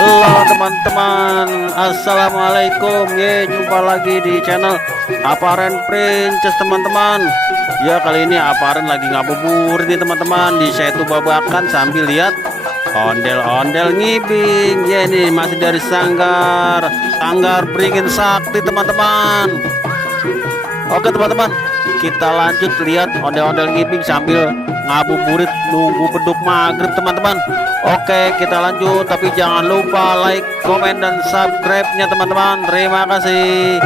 Halo teman-teman, assalamualaikum. Jumpa lagi di channel Aparen Princess teman-teman. Ya, kali ini Aparen lagi ngabuburit nih teman-teman, di Setu Babakan sambil lihat ondel-ondel ngibing. Ya, ini masih dari Sanggar Beringin Sakti teman-teman. Oke teman-teman, kita lanjut lihat ondel-ondel ngibing sambil ngabuburit nunggu beduk maghrib teman-teman. Oke, kita lanjut, tapi jangan lupa like, komen, dan subscribe-nya teman-teman. Terima kasih.